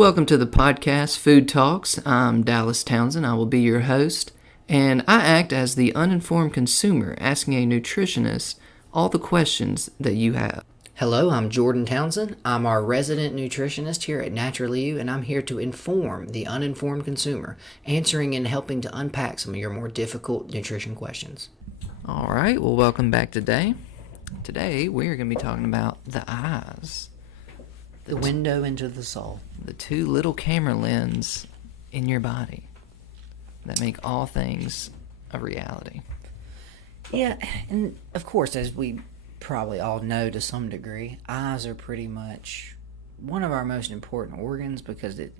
Welcome to the podcast, Food Talks. I'm Dallas Townsend. I will be your host, and I act as the uninformed consumer asking a nutritionist all the questions that you have. Hello, I'm Jordan Townsend. I'm our resident nutritionist here at Naturally You, and I'm here to inform the uninformed consumer, answering and helping to unpack some of your more difficult nutrition questions. All right, well, welcome back today. Today, we're going to be talking about the eyes. The window into the soul. The two little camera lenses in your body that make all things a reality. Yeah, and of course, as we probably all know to some degree, eyes are pretty much one of our most important organs because it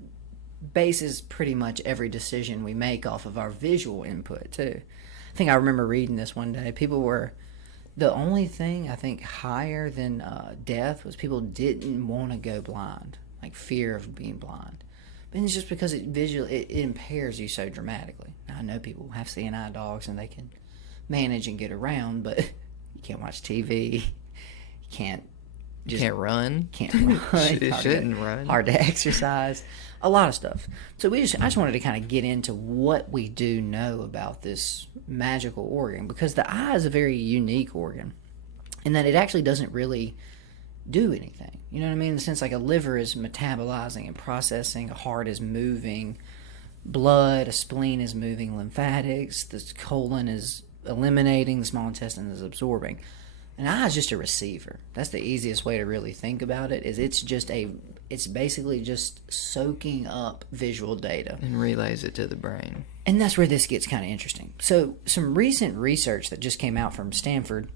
bases pretty much every decision we make off of our visual input, too. I think I remember reading this one day. The only thing I think higher than death was people didn't want to go blind, like fear of being blind. But it's just because it impairs you so dramatically. Now, I know people have seeing eye dogs and they can manage and get around, but you can't watch TV. You can't run. Can't run. Shouldn't run. Hard to exercise. A lot of stuff. So I just wanted to kind of get into what we do know about this magical organ, because the eye is a very unique organ in that it actually doesn't really do anything. You know what I mean? In the sense, like a liver is metabolizing and processing, a heart is moving blood, a spleen is moving lymphatics, the colon is eliminating, the small intestine is absorbing. An eye is just a receiver. That's the easiest way to really think about it. It's basically just soaking up visual data And relays it to the brain. And that's where this gets kind of interesting. So some recent research that just came out from Stanford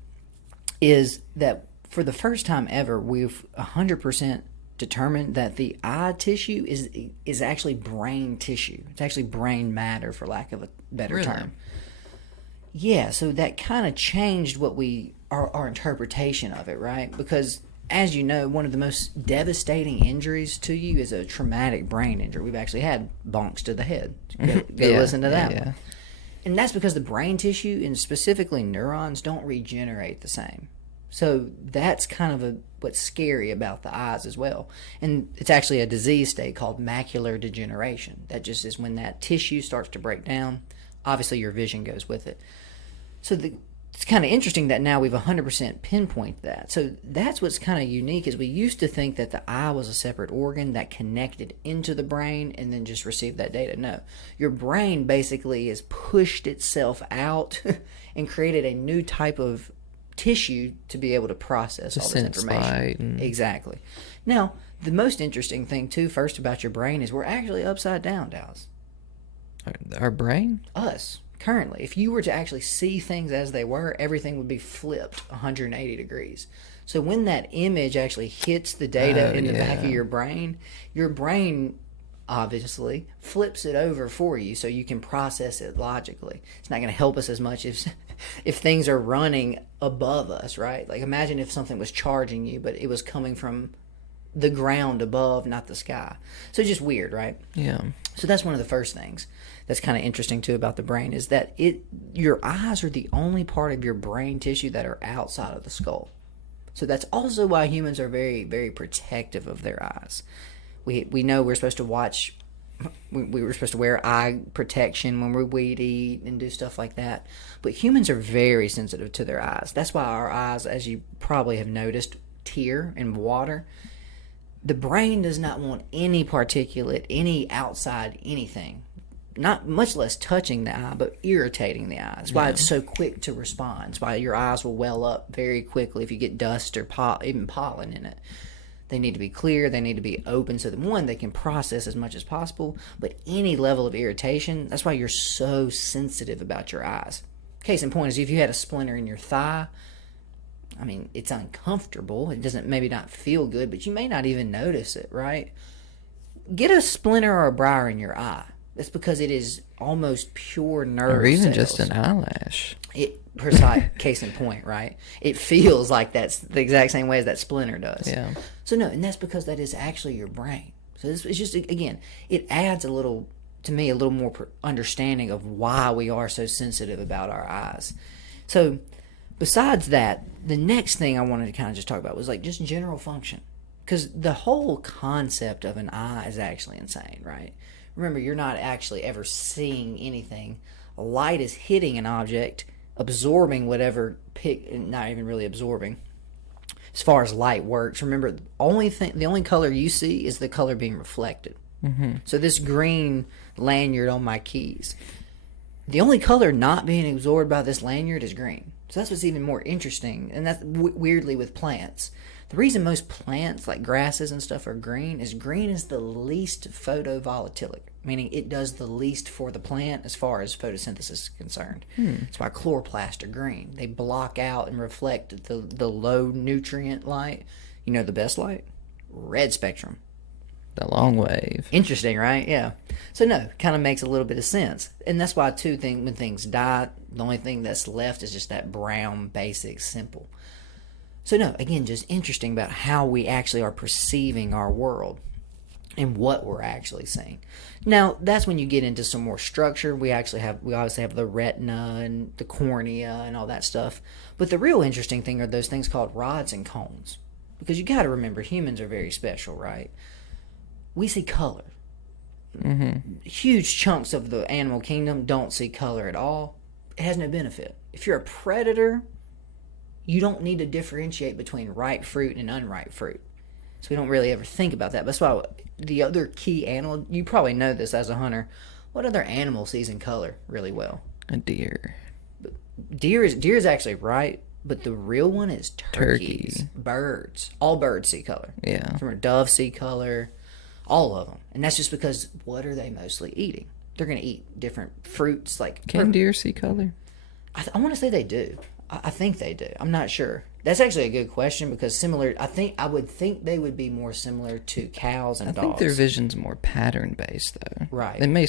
is that for the first time ever, we've 100% determined that the eye tissue is actually brain tissue. It's actually brain matter, for lack of a better term. Yeah, so that kind of changed what our interpretation of it, right? Because as you know, one of the most devastating injuries to you is a traumatic brain injury. We've actually had bonks to the head. Go listen to that one. And that's because the brain tissue, and specifically neurons, don't regenerate the same. So that's kind of what's scary about the eyes as well. And it's actually a disease state called macular degeneration. That just is when that tissue starts to break down. Obviously, your vision goes with it. So it's kind of interesting that now we've 100% pinpointed that. So that's what's kind of unique is we used to think that the eye was a separate organ that connected into the brain and then just received that data. No, your brain basically has pushed itself out and created a new type of tissue to be able to process all this information. Exactly. Now, the most interesting thing too, first about your brain, is we're actually upside down, Dallas. Our brain? Us. Currently, if you were to actually see things as they were, everything would be flipped 180 degrees. So when that image actually hits the data in the back of your brain obviously flips it over for you so you can process it logically. It's not going to help us as much if things are running above us, right? Like imagine if something was charging you, but it was coming from the ground above, not the sky. So just weird, right? Yeah. So that's one of the first things that's kind of interesting too about the brain is that your eyes are the only part of your brain tissue that are outside of the skull. So that's also why humans are very, very protective of their eyes. We know we're supposed to watch. We were supposed to wear eye protection when we weed eat and do stuff like that. But humans are very sensitive to their eyes. That's why our eyes, as you probably have noticed, tear in water. The brain does not want any particulate, any outside anything, not much less touching the eye, but irritating the eye. That's why it's so quick to respond. It's why your eyes will well up very quickly if you get dust or even pollen in it. They need to be clear. They need to be open so that, one, they can process as much as possible, but any level of irritation, that's why you're so sensitive about your eyes. Case in point is if you had a splinter in your thigh, I mean, it's uncomfortable. It doesn't maybe not feel good, but you may not even notice it, right? Get a splinter or a briar in your eye. That's because it is almost pure nerve Or even cells. just an eyelash. Case in point, right? It feels like that's the exact same way as that splinter does. Yeah. So no, and that's because that is actually your brain. So it's just, again, it adds a little more understanding of why we are so sensitive about our eyes. So besides that, the next thing I wanted to kind of just talk about was like just general function. Because the whole concept of an eye is actually insane, right? Remember, you're not actually ever seeing anything. Light is hitting an object, absorbing whatever not even really absorbing. As far as light works, remember, the only color you see is the color being reflected. So this green lanyard on my keys, the only color not being absorbed by this lanyard is green. So that's what's even more interesting, and that's weirdly with plants. The reason most plants, like grasses and stuff, are green is the least photovoltaic, meaning it does the least for the plant as far as photosynthesis is concerned. That's why chloroplasts are green. They block out and reflect the low nutrient light. You know the best light? Red spectrum. The long wave. Interesting, right? Yeah. So no, kind of makes a little bit of sense. And that's why, too, when things die, the only thing that's left is just that brown, basic, simple. So no, again, just interesting about how we actually are perceiving our world and what we're actually seeing. Now, that's when you get into some more structure. We obviously have the retina and the cornea and all that stuff. But the real interesting thing are those things called rods and cones. Because you got to remember, humans are very special, right? We see color. Huge chunks of the animal kingdom don't see color at all. It has no benefit. If you're a predator, you don't need to differentiate between ripe fruit and unripe fruit. So we don't really ever think about that. That's why the other key animal, you probably know this as a hunter, what other animal sees in color really well? A deer. Deer is actually right, but the real one is turkeys. Turkey. Birds. All birds see color. Yeah. Remember, doves see color. All of them. And that's just because what are they mostly eating? They're going to eat different fruits. Can deer see color? I want to say they do. I think they do. I'm not sure. That's actually a good question because I would think they would be more similar to cows and dogs. I think their vision's more pattern based though. Right. They may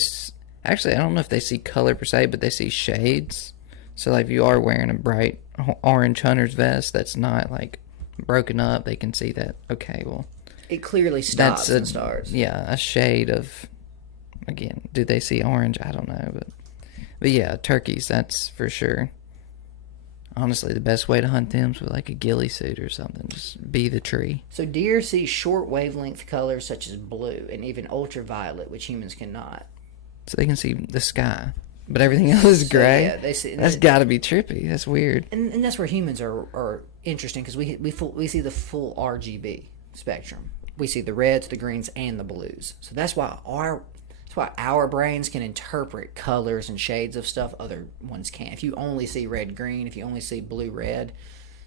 actually, I don't know if they see color per se, but they see shades. So like if you are wearing a bright orange hunter's vest that's not like broken up, they can see that. Okay, well, it clearly stops and starts. Yeah, a shade of. Again, do they see orange? I don't know, but yeah, turkeys. That's for sure. Honestly, the best way to hunt them is with like a ghillie suit or something. Just be the tree. So deer see short wavelength colors such as blue and even ultraviolet, which humans cannot. So they can see the sky, but everything else is gray. Yeah, they see. That's got to be trippy. That's weird. And that's where humans are interesting because we see the full RGB spectrum. We see the reds, the greens, and the blues. So that's why our brains can interpret colors and shades of stuff other ones can't. If you only see red green, if you only see blue red,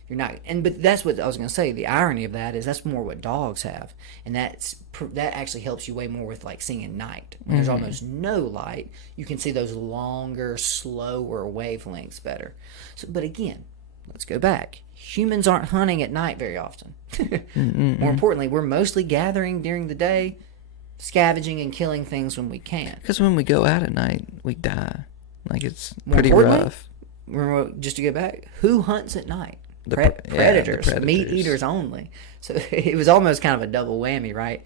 you're not. But that's what I was going to say. The irony of that is that's more what dogs have, and that actually helps you way more with like seeing at night. When there's almost no light, you can see those longer, slower wavelengths better. So, but again, let's go back. Humans aren't hunting at night very often. More importantly, we're mostly gathering during the day, scavenging and killing things when we can. Because when we go out at night, we die. Like, it's pretty rough. Remember, just to get back, who hunts at night? Predators, meat eaters only. So it was almost kind of a double whammy, right?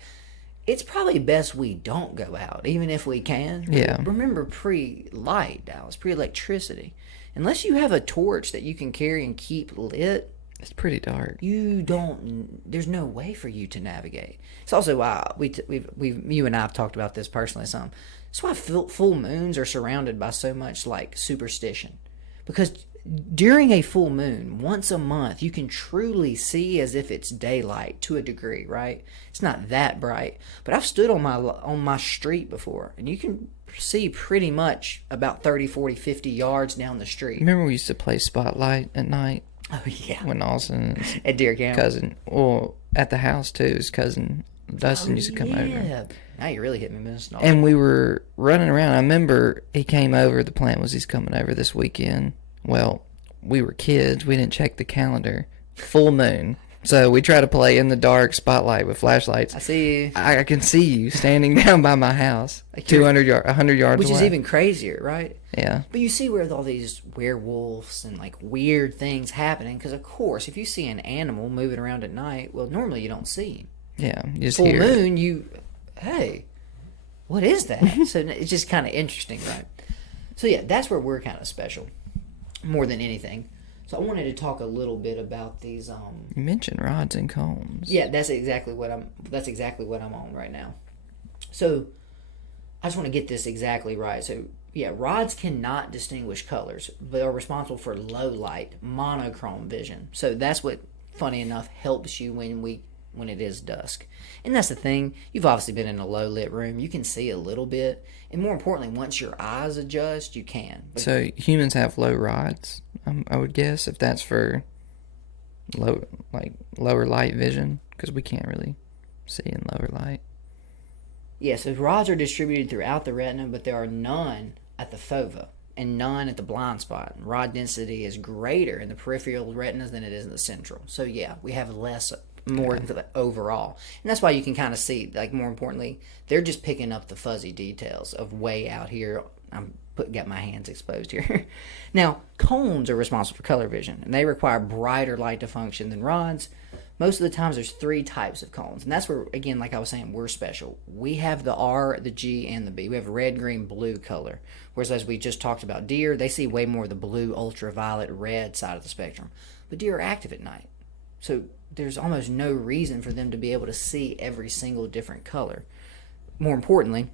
It's probably best we don't go out, even if we can. Yeah. Remember, pre-light, Dallas, pre-electricity. Unless you have a torch that you can carry and keep lit, it's pretty dark. There's no way for you to navigate. It's also why you and I have talked about this personally some. It's why full moons are surrounded by so much like superstition. Because during a full moon, once a month, you can truly see as if it's daylight to a degree, right? It's not that bright. But I've stood on my street before, and you can see pretty much about 30, 40, 50 yards down the street. Remember we used to play Spotlight at night? Oh, yeah. When Austin... At Deer Camp? Cousin... Well, at the house, too. His cousin Dustin used to come over. Yeah. Now you really hit me, Miss. And we were running around. I remember he came over. The plan was he's coming over this weekend. Well, we were kids. We didn't check the calendar. Full moon. So we try to play in the dark Spotlight with flashlights. I see you. I can see you standing down by my house, like 100 yards away. Which is even crazier, right? Yeah. But you see where all these werewolves and like weird things happening, because of course, if you see an animal moving around at night, well, normally you don't see him. Yeah, you just full hear moon, hey, what is that? So it's just kind of interesting, right? So yeah, that's where we're kind of special, more than anything. So I wanted to talk a little bit about these. You mentioned rods and cones. Yeah, that's exactly what I'm on right now. So I just want to get this exactly right. So yeah, rods cannot distinguish colors, but are responsible for low light, monochrome vision. So that's what, funny enough, helps you when it is dusk. And that's the thing. You've obviously been in a low lit room. You can see a little bit, and more importantly, once your eyes adjust, you can. So humans have low rods, I would guess, if that's for lower light vision, because we can't really see in lower light. Yes, yeah, so rods are distributed throughout the retina, but there are none at the fova and none at the blind spot. Rod density is greater in the peripheral retinas than it is in the central. So yeah, we have more overall, and that's why you can kind of see, like, more importantly, they're just picking up the fuzzy details of way out here. Got my hands exposed here. Now, cones are responsible for color vision, and they require brighter light to function than rods. Most of the times there's 3 types of cones, and that's where, again, like I was saying, we're special. We have the R, the G, and the B. We have red, green, blue color, whereas as we just talked about deer, they see way more of the blue, ultraviolet, red side of the spectrum. But deer are active at night, so there's almost no reason for them to be able to see every single different color. More importantly,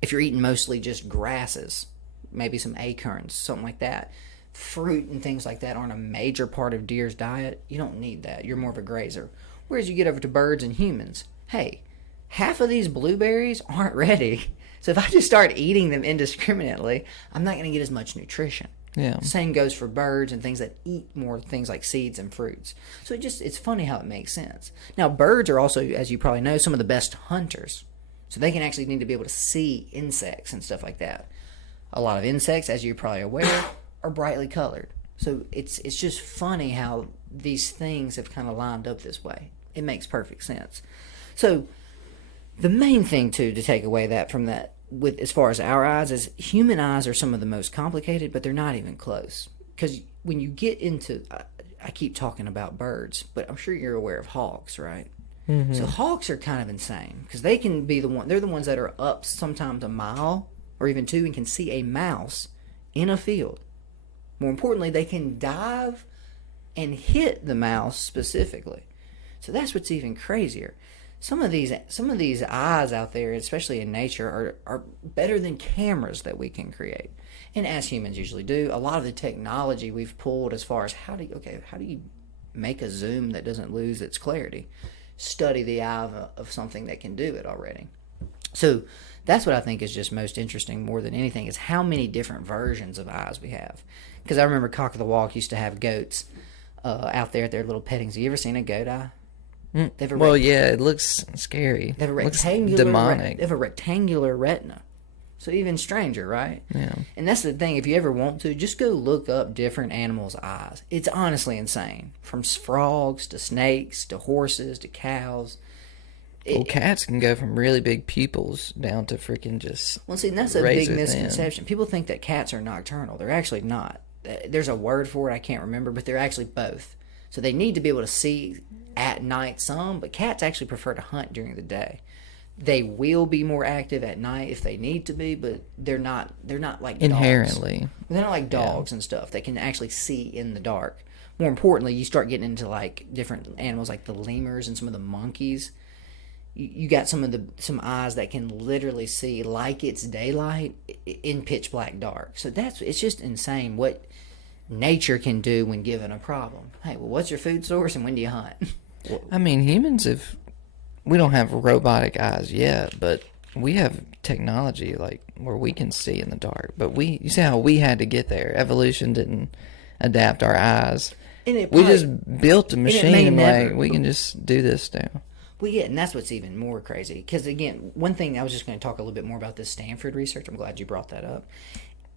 if you're eating mostly just grasses, maybe some acorns, something like that, fruit and things like that aren't a major part of deer's diet, you don't need that. You're more of a grazer. Whereas you get over to birds and humans, hey, half of these blueberries aren't ready. So if I just start eating them indiscriminately, I'm not going to get as much nutrition. Yeah. Same goes for birds and things that eat more things like seeds and fruits. So it's funny how it makes sense. Now, birds are also, as you probably know, some of the best hunters. So they can actually need to be able to see insects and stuff like that. A lot of insects, as you're probably aware, are brightly colored. So it's just funny how these things have kind of lined up this way. It makes perfect sense. So the main thing to take away that from that, with as far as our eyes, is human eyes are some of the most complicated, but they're not even close. Because when you get into, I keep talking about birds, but I'm sure you're aware of hawks, right? Mm-hmm. So hawks are kind of insane because they can be they're the ones that are up sometimes a mile or even 2 and can see a mouse in a field. More importantly, they can dive and hit the mouse specifically. So that's what's even crazier. Some of these eyes out there, especially in nature, are better than cameras that we can create. And as humans usually do, a lot of the technology we've pulled as far as how do you make a zoom that doesn't lose its clarity? Study the eye of something that can do it already. So that's what I think is just most interesting more than anything, is how many different versions of eyes we have. Because I remember Cock of the Walk used to have goats out there at their little pettings. Have you ever seen a goat eye? Yeah, it looks scary. They have a rectangular, demonic. They have a rectangular retina. So even stranger, right? Yeah. And that's the thing. If you ever want to, just go look up different animals' eyes. It's honestly insane. From frogs to snakes to horses to cows. Cats can go from really big pupils down to freaking just. Well, see, that's a big misconception. People think that cats are nocturnal. They're actually not. There's a word for it I can't remember, but they're actually both. So they need to be able to see at night some, but cats actually prefer to hunt during the day. They will be more active at night if they need to be, but they're not like inherently. Dogs. They're not like dogs and stuff. They can actually see in the dark. More importantly, you start getting into like different animals like the lemurs and some of the monkeys. You got some eyes that can literally see like it's daylight in pitch black dark. So it's just insane what nature can do when given a problem. Hey, well, what's your food source and when do you hunt? I mean, humans we don't have robotic eyes yet, but we have technology like where we can see in the dark. But you see how we had to get there. Evolution didn't adapt our eyes. We just built a machine and we can just do this now. Well, yeah, and that's what's even more crazy. Because again, one thing I was just going to talk a little bit more about this Stanford research. I'm glad you brought that up.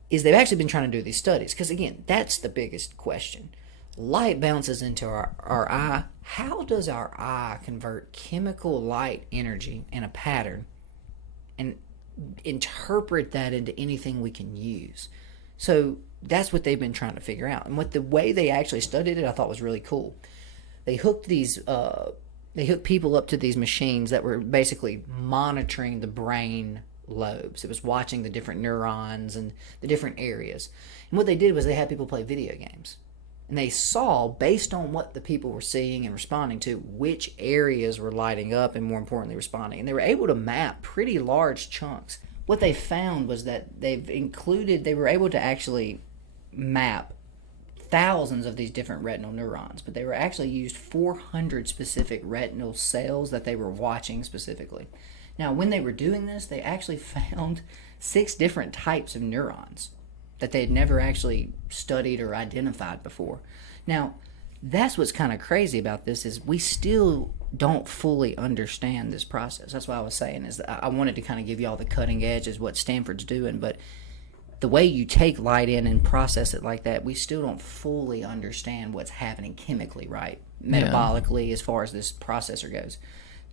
Is they've actually been trying to do these studies. Because again, that's the biggest question. Light bounces into our eye. How does our eye convert chemical light energy in a pattern and interpret that into anything we can use? So that's what they've been trying to figure out. And the way they actually studied it, I thought was really cool. They hooked people up to these machines that were basically monitoring the brain lobes. It was watching the different neurons and the different areas. And what they did was they had people play video games. And they saw, based on what the people were seeing and responding to, which areas were lighting up and, more importantly, responding. And they were able to map pretty large chunks. What they found was that they were able to actually map thousands of these different retinal neurons, but they were actually used 400 specific retinal cells that they were watching specifically. Now, when they were doing this, they actually found 6 different types of neurons that they had never actually studied or identified before. Now, that's what's kind of crazy about this is we still don't fully understand this process. That's what I was saying is that I wanted to kind of give you all the cutting edge is what Stanford's doing, but the way you take light in and process it like that, we still don't fully understand what's happening chemically, right? Metabolically, as far as this processor goes.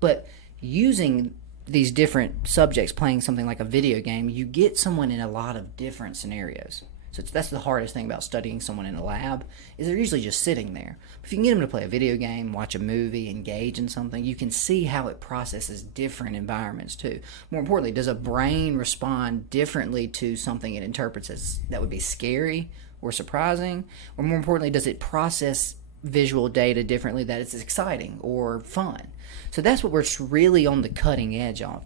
But using these different subjects playing something like a video game, you get someone in a lot of different scenarios. So that's the hardest thing about studying someone in a lab, is they're usually just sitting there. If you can get them to play a video game, watch a movie, engage in something, you can see how it processes different environments too. More importantly, does a brain respond differently to something it interprets as that would be scary or surprising? Or more importantly, does it process visual data differently that it's exciting or fun? So that's what we're really on the cutting edge of.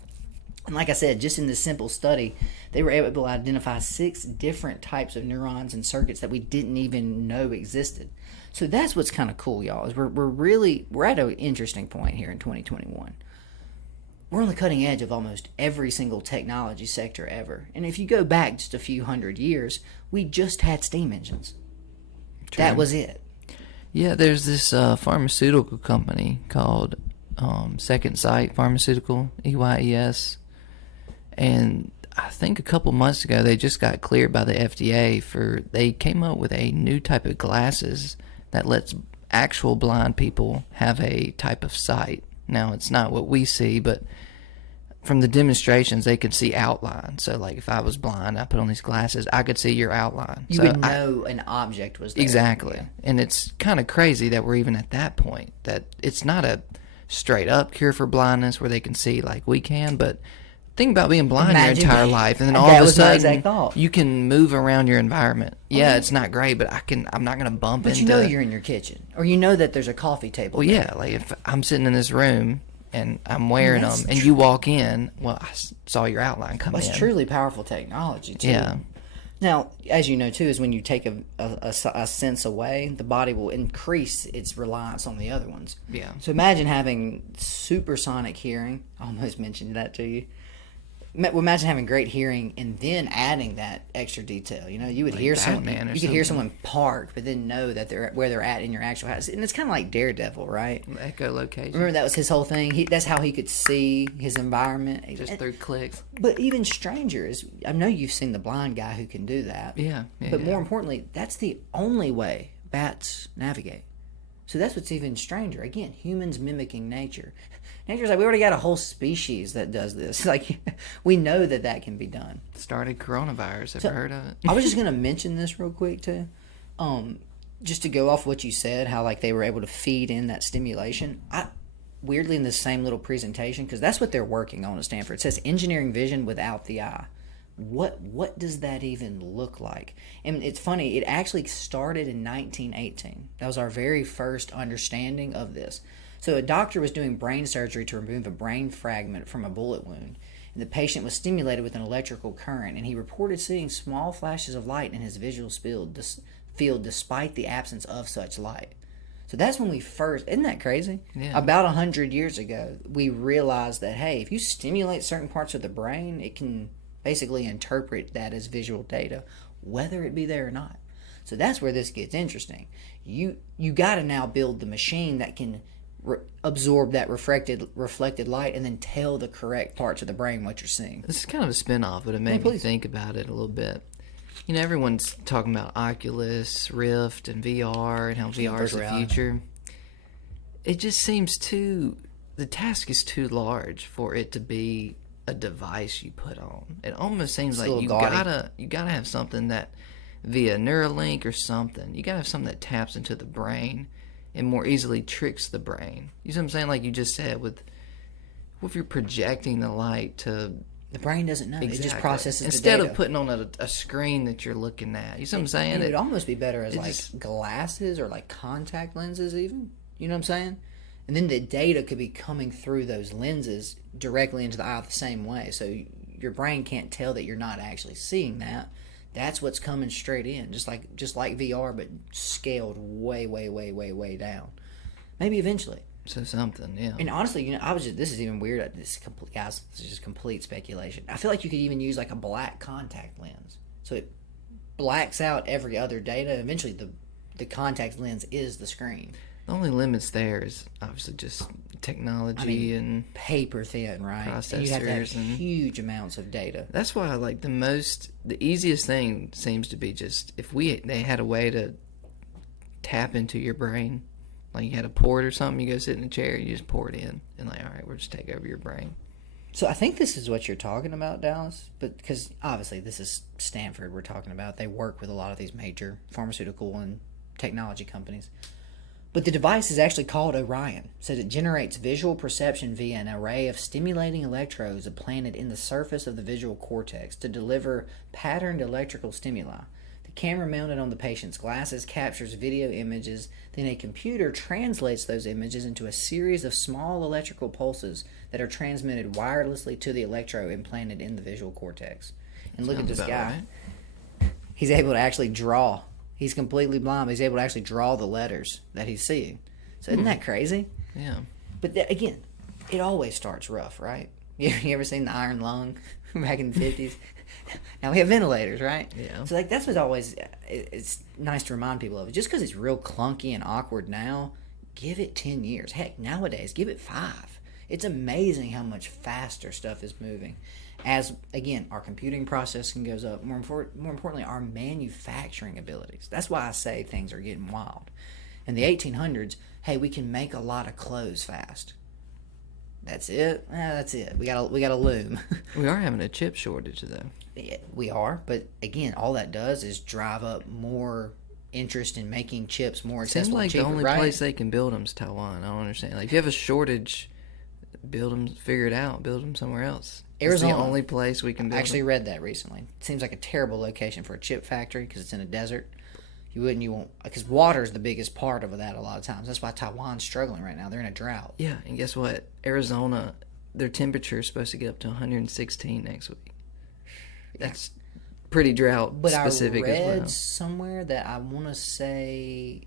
And like I said, just in this simple study, they were able to identify 6 different types of neurons and circuits that we didn't even know existed. So that's what's kind of cool, y'all, is we're at an interesting point here in 2021. We're on the cutting edge of almost every single technology sector ever. And if you go back just a few hundred years, we just had steam engines. True. That was it. Yeah, there's this pharmaceutical company called Second Sight Pharmaceutical, EYES. And I think a couple months ago, they just got cleared by the FDA they came up with a new type of glasses that lets actual blind people have a type of sight. Now, it's not what we see, but from the demonstrations, they could see outline. So, like, if I was blind, I put on these glasses, I could see your outline. You would know an object was there. Exactly. Yeah. And it's kind of crazy that we're even at that point, that it's not a straight-up cure for blindness where they can see like we can, but think about being blind your entire life, and then all of a sudden you can move around your environment. Yeah, it's not great, but I'm not going to bump into... But you know you're in your kitchen, or you know that there's a coffee table. Well, yeah, like if I'm sitting in this room and I'm wearing them, and you walk in, well, I saw your outline come in. That's truly powerful technology, too. Yeah. Now, as you know, too, is when you take a sense away, the body will increase its reliance on the other ones. Yeah. So imagine having supersonic hearing. I almost mentioned that to you. Imagine having great hearing and then adding that extra detail. You know, you would like hear someone, you could hear someone park, but then know that they're where they're at in your actual house. And it's kind of like Daredevil, right? Echolocation. Remember that was his whole thing. That's how he could see his environment just through clicks. But even stranger is. I know you've seen the blind guy who can do that. Yeah. But more importantly, that's the only way bats navigate. So that's what's even stranger. Again, humans mimicking nature. Nature's like, we already got a whole species that does this. Like, we know that can be done. Started coronavirus. Have you heard of it? I was just going to mention this real quick, too. Just to go off what you said, how, like, they were able to feed in that stimulation. Weirdly, in this same little presentation, because that's what they're working on at Stanford. It says engineering vision without the eye. What does that even look like? And it's funny, it actually started in 1918. That was our very first understanding of this. So a doctor was doing brain surgery to remove a brain fragment from a bullet wound, and the patient was stimulated with an electrical current, and he reported seeing small flashes of light in his visual field despite the absence of such light. So that's when we first, isn't that crazy? Yeah. About 100 years ago, we realized that, hey, if you stimulate certain parts of the brain, it can basically interpret that as visual data, whether it be there or not. So that's where this gets interesting. You got to now build the machine that can absorb that reflected light and then tell the correct parts of the brain what you're seeing. This is kind of a spin-off, but it made me think about it a little bit. You know, everyone's talking about Oculus, Rift, and VR, and how VR is the future. It just seems the task is too large for it to be a device you put on. It almost seems like you gotta have something that via Neuralink or something. You gotta have something that taps into the brain and more easily tricks the brain. You see what I'm saying? Like you just said, if you're projecting the light to The brain doesn't know. It just processes instead the data. of putting on a screen that you're looking at. You see what I'm saying? It would almost be better as just glasses or like contact lenses even. You know what I'm saying? And then the data could be coming through those lenses directly into the eye the same way. So your brain can't tell that you're not actually seeing that. That's what's coming straight in, just like VR, but scaled way, way, way, way, way down. Maybe eventually. So something, yeah. And honestly, this is even weird. Guys, this is just complete speculation. I feel like you could even use like a black contact lens, so it blacks out every other data. Eventually, the contact lens is the screen. The only limits there is obviously just technology and paper thin, right? Processors and you have to have huge amounts of data. That's why, like, the easiest thing seems to be just if they had a way to tap into your brain. Like you had a port or something, you go sit in a chair, you just pour it in, and like, all right, we'll just take over your brain. So I think this is what you're talking about, Dallas, but because obviously this is Stanford we're talking about. They work with a lot of these major pharmaceutical and technology companies. But the device is actually called Orion. It says it generates visual perception via an array of stimulating electrodes implanted in the surface of the visual cortex to deliver patterned electrical stimuli. The camera mounted on the patient's glasses captures video images, then a computer translates those images into a series of small electrical pulses that are transmitted wirelessly to the electrode implanted in the visual cortex. And look at this guy. Right. He's able to actually draw. He's completely blind, but he's able to actually draw the letters that he's seeing. So isn't that crazy? Yeah. But again, it always starts rough, right? You ever seen the iron lung back in the 50s? Now we have ventilators, right? Yeah. So that's what's always, it's nice to remind people of it. Just because it's real clunky and awkward now, give it 10 years. Heck, nowadays, give it 5. It's amazing how much faster stuff is moving. As, again, our computing processing goes up, more importantly, our manufacturing abilities. That's why I say things are getting wild. In the 1800s, hey, we can make a lot of clothes fast. That's it? That's it. We got a loom. We are having a chip shortage, though. Yeah, we are, but again, all that does is drive up more interest in making chips more accessible. Seems like and cheaper, the only right? place they can build them is Taiwan. I don't understand. Like, if you have a shortage, build them, figure it out, build them somewhere else. Arizona, it's the only place we can build I actually them. read that recently. It seems like a terrible location for a chip factory because it's in a desert. You won't, because water is the biggest part of that a lot of times. That's why Taiwan's struggling right now. They're in a drought. Yeah, and guess what? Arizona, their temperature is supposed to get up to 116 next week. That's pretty drought specific as well. But I read somewhere that I want to say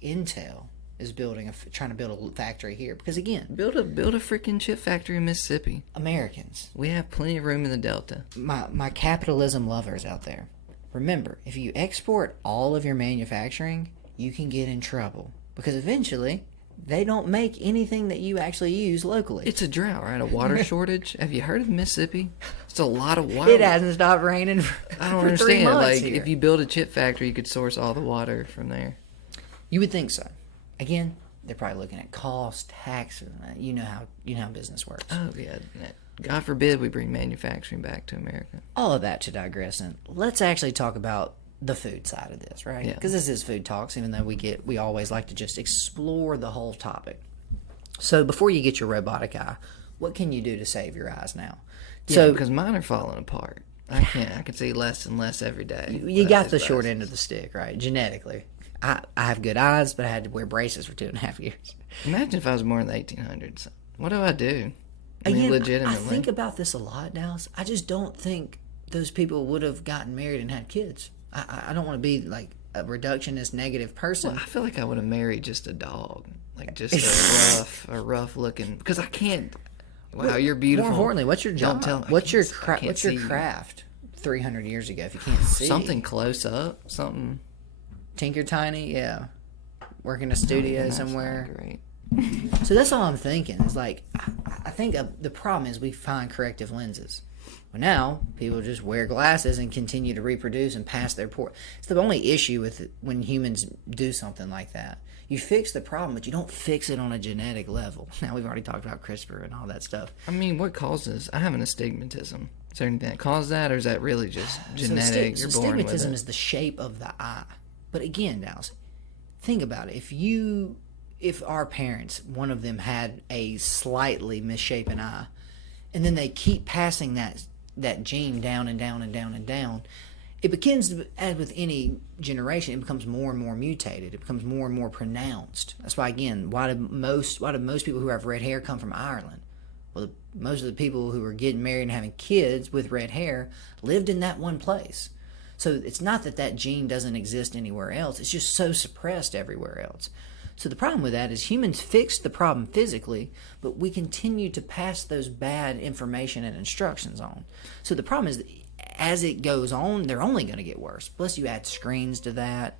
Intel is trying to build a factory here because again, build a freaking chip factory in Mississippi. Americans, we have plenty of room in the Delta. My capitalism lovers out there, remember, if you export all of your manufacturing, you can get in trouble because eventually they don't make anything that you actually use locally. It's a drought, right? A water shortage. Have you heard of Mississippi? It's a lot of water. It hasn't stopped raining I don't for understand. 3 months Like, here. if you build a chip factory, you could source all the water from there. You would think so. Again, they're probably looking at cost, tax. You know how business works. Oh yeah. God forbid we bring manufacturing back to America. All of that to digress, and let's actually talk about the food side of this, right? Yeah. Because this is Food Talks, even though we always like to just explore the whole topic. So before you get your robotic eye, what can you do to save your eyes now? Yeah, So because mine are falling apart. I can see less and less every day. you got the short end of the stick, right? Genetically. I have good eyes, but I had to wear braces for 2.5 years. Imagine if I was born in the 1800s. What do I do? Again, legitimately. I think about this a lot, Dallas. I just don't think those people would have gotten married and had kids. I don't want to be like a reductionist negative person. Well, I feel like I would have married just a dog. Like just a rough looking. Because I can't. Wow, you're beautiful. More importantly, what's your job? Don't tell, what's your what's your craft 300 years ago if you can't see? Something close up. Something. Tinker Tiny, yeah. Work in a studio somewhere. Great. So that's all I'm thinking. It's like, I think the problem is we find corrective lenses. Well, now people just wear glasses and continue to reproduce and pass their port. It's the only issue with when humans do something like that. You fix the problem, but you don't fix it on a genetic level. Now, we've already talked about CRISPR and all that stuff. I mean, what causes? I have an astigmatism. Is there anything that causes that, or is that really just genetic? You're born with it. Astigmatism is the shape of the eye. But again, Dallas, think about it. If our parents, one of them had a slightly misshapen eye, and then they keep passing that that gene down and down and down and down, it begins, as with any generation, it becomes more and more mutated. It becomes more and more pronounced. That's why, again, why do most people who have red hair come from Ireland? Well, most of the people who are getting married and having kids with red hair lived in that one place. So it's not that that gene doesn't exist anywhere else. It's just so suppressed everywhere else. So the problem with that is humans fixed the problem physically, but we continue to pass those bad information and instructions on. So the problem is that as it goes on, they're only going to get worse. Plus, you add screens to that.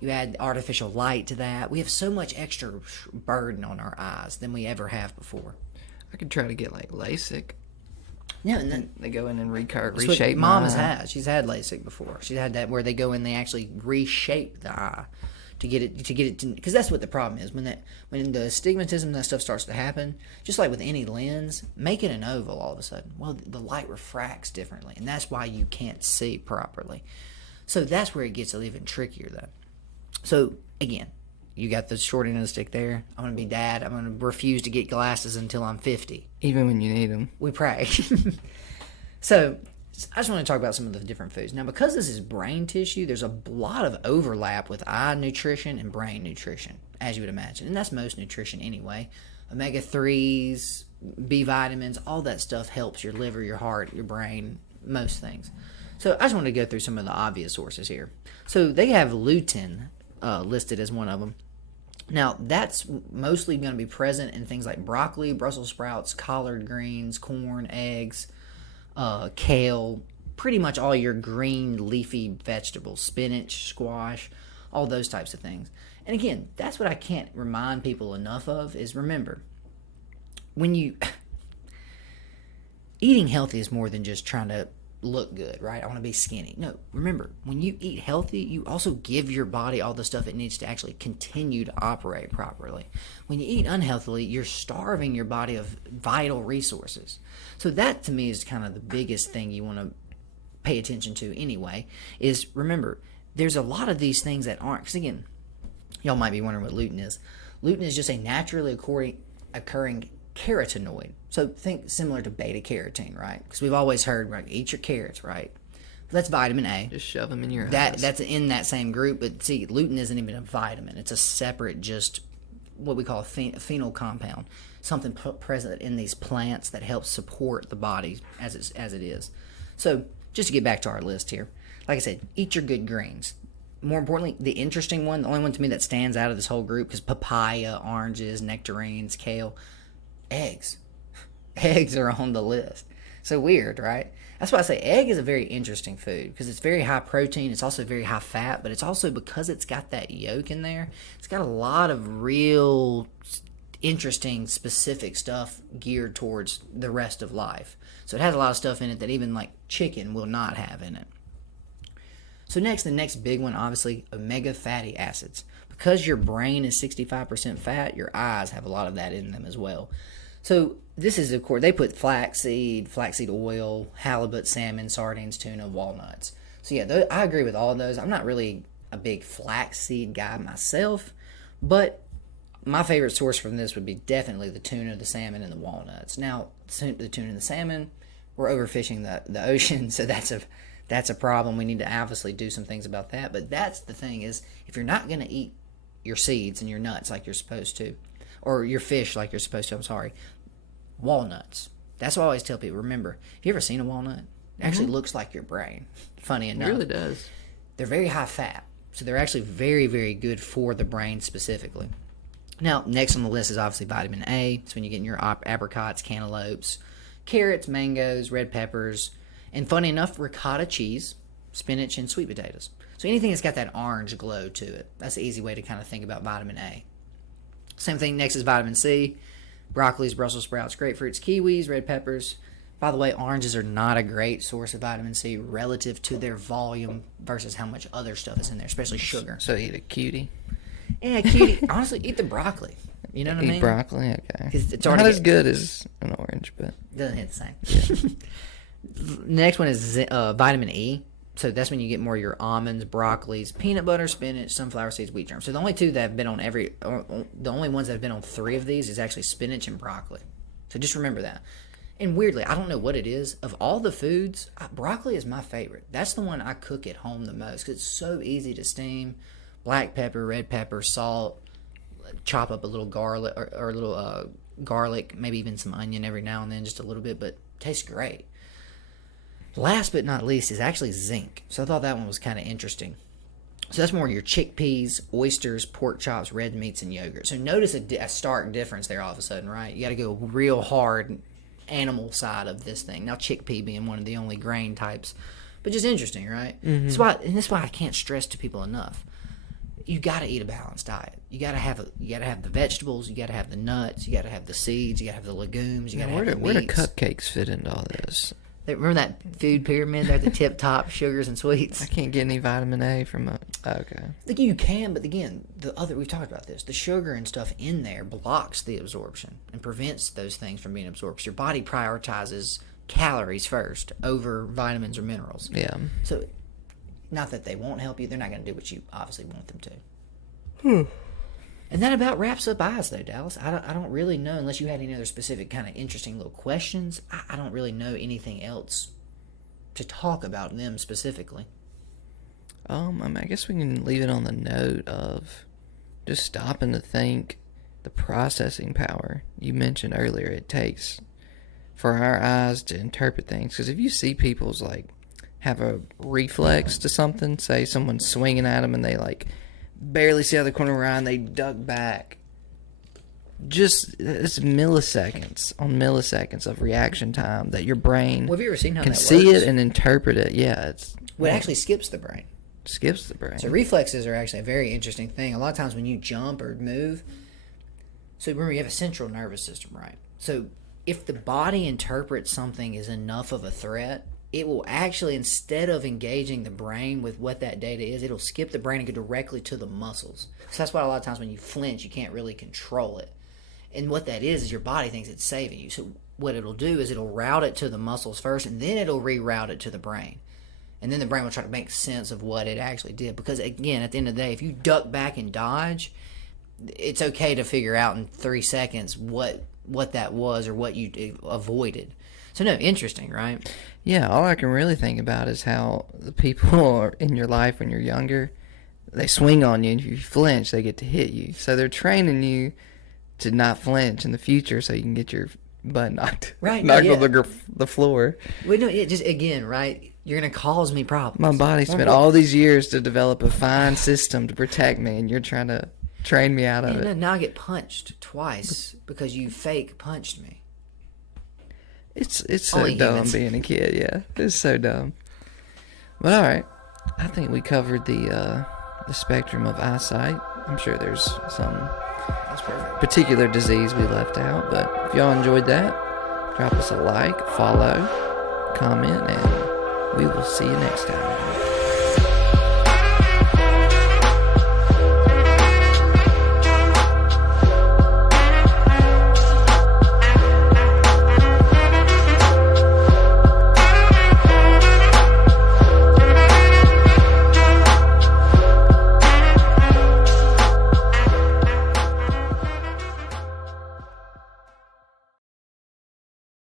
You add artificial light to that. We have so much extra burden on our eyes than we ever have before. I could try to get like LASIK. Yeah, and then they go in and reshape. Mom has had. She's had LASIK before. She's had that where they go in, they actually reshape the eye to get it to, because that's what the problem is when the astigmatism and that stuff starts to happen. Just like with any lens, make it an oval all of a sudden. Well, the light refracts differently, and that's why you can't see properly. So that's where it gets even trickier, though. So again, you got the short end of the stick there. I'm going to be dad. I'm going to refuse to get glasses until I'm 50. Even when you need them. We pray. So I just want to talk about some of the different foods. Now, because this is brain tissue, there's a lot of overlap with eye nutrition and brain nutrition, as you would imagine. And that's most nutrition anyway. Omega-3s, B vitamins, all that stuff helps your liver, your heart, your brain, most things. So I just want to go through some of the obvious sources here. So they have lutein listed as one of them. Now, that's mostly going to be present in things like broccoli, Brussels sprouts, collard greens, corn, eggs, kale, pretty much all your green leafy vegetables, spinach, squash, all those types of things. And again, that's what I can't remind people enough of is remember, when you eating healthy is more than just trying to look good, right? I want to be skinny. No, remember, when you eat healthy, you also give your body all the stuff it needs to actually continue to operate properly. When you eat unhealthily, you're starving your body of vital resources. So that to me is kind of the biggest thing you want to pay attention to anyway, is remember, there's a lot of these things that aren't, because again, y'all might be wondering what lutein is. Lutein is just a naturally occurring carotenoid. So think similar to beta carotene, right? Because we've always heard, right, eat your carrots, right? That's vitamin A. Just shove them in your eyes. That's in that same group, but see, lutein isn't even a vitamin. It's a separate, just what we call a phenol compound, something present in these plants that helps support the body as it is. So just to get back to our list here, like I said, eat your good greens. More importantly, the interesting one, the only one to me that stands out of this whole group, is papaya, oranges, nectarines, kale, eggs. Eggs are on the list. So weird, right? That's why I say egg is a very interesting food because it's very high protein. It's also very high fat, but it's also because it's got that yolk in there, it's got a lot of real interesting, specific stuff geared towards the rest of life. So it has a lot of stuff in it that even like chicken will not have in it. So the next big one, obviously, omega fatty acids. Because your brain is 65% fat, your eyes have a lot of that in them as well. So this is, of course, they put flaxseed oil, halibut, salmon, sardines, tuna, walnuts. So yeah, I agree with all of those. I'm not really a big flaxseed guy myself, but my favorite source from this would be definitely the tuna, the salmon, and the walnuts. Now, the tuna and the salmon, we're overfishing the ocean, so that's a problem. We need to obviously do some things about that. But that's the thing is, if you're not going to eat your seeds and your nuts like you're supposed to, or your fish like you're supposed to, I'm sorry, walnuts. That's what I always tell people. Remember, have you ever seen a walnut? It actually looks like your brain. Funny enough. It really does. They're very high fat. So they're actually very, very good for the brain specifically. Now, next on the list is obviously vitamin A. It's when you get in your apricots, cantaloupes, carrots, mangoes, red peppers, and funny enough, ricotta cheese, spinach, and sweet potatoes. So anything that's got that orange glow to it. That's an easy way to kind of think about vitamin A. Same thing next is vitamin C. Broccolis, Brussels sprouts, grapefruits, kiwis, red peppers. By the way, oranges are not a great source of vitamin C relative to their volume versus how much other stuff is in there, especially sugar. So eat a cutie. Yeah, cutie. Honestly, eat the broccoli. You know what I mean? Eat broccoli, okay. It's not as good as an orange, but doesn't hit the same. Next one is vitamin E. So that's when you get more of your almonds, broccolis, peanut butter, spinach, sunflower seeds, wheat germs. So the only two that have been on the only ones that have been on 3 of these is actually spinach and broccoli. So just remember that. And weirdly, I don't know what it is. Of all the foods, broccoli is my favorite. That's the one I cook at home the most because it's so easy to steam. Black pepper, red pepper, salt, chop up a little garlic or a little garlic, maybe even some onion every now and then, just a little bit, but tastes great. Last but not least is actually zinc. So I thought that one was kind of interesting. So that's more your chickpeas, oysters, pork chops, red meats, and yogurt. So notice a stark difference there all of a sudden, right? You got to go real hard animal side of this thing. Now chickpea being one of the only grain types, but just interesting, right? Mm-hmm. That's why I can't stress to people enough. You got to eat a balanced diet. You got to have the vegetables. You got to have the nuts. You got to have the seeds. You got to have the legumes. You got to have the meats. Where do cupcakes fit into all this? Remember that food pyramid? They're at the tip top, sugars and sweets. I can't get any vitamin A from a... Okay. Like you can, but again, we've talked about this. The sugar and stuff in there blocks the absorption and prevents those things from being absorbed. So your body prioritizes calories first over vitamins or minerals. Yeah. So, not that they won't help you. They're not going to do what you obviously want them to. And that about wraps up eyes, though, Dallas. I don't really know, unless you had any other specific kind of interesting little questions. I don't really know anything else to talk about them specifically. I guess we can leave it on the note of just stopping to think the processing power you mentioned earlier it takes for our eyes to interpret things. Because if you see people's, like, have a reflex to something, say someone's swinging at them and they, like, barely see out of the corner of their eye and they duck back. Just it's milliseconds on milliseconds of reaction time that your brain have you ever seen how can that see works? it and interpret it. Yeah, it actually skips the brain. Skips the brain. So reflexes are actually a very interesting thing. A lot of times when you jump or move, so remember you have a central nervous system, right? So if the body interprets something as enough of a threat, it will actually, instead of engaging the brain with what that data is, it'll skip the brain and go directly to the muscles. So that's why a lot of times when you flinch, you can't really control it. And what that is your body thinks it's saving you. So what it'll do is it'll route it to the muscles first, and then it'll reroute it to the brain. And then the brain will try to make sense of what it actually did. Because, again, at the end of the day, if you duck back and dodge, it's okay to figure out in 3 seconds what that was or what you avoided. So, no, interesting, right? Yeah, all I can really think about is how the people in your life when you're younger, they swing on you, and if you flinch, they get to hit you. So they're training you to not flinch in the future so you can get your butt knocked on the floor. Well, no, it just, again, right, you're going to cause me problems. My body spent all these years to develop a fine system to protect me, and you're trying to train me out of it. Now I get punched twice because you fake punched me. It's so dumb being a kid, yeah. It's so dumb. But all right, I think we covered the spectrum of eyesight. I'm sure there's some particular disease we left out, but if y'all enjoyed that, drop us a like, follow, comment, and we will see you next time.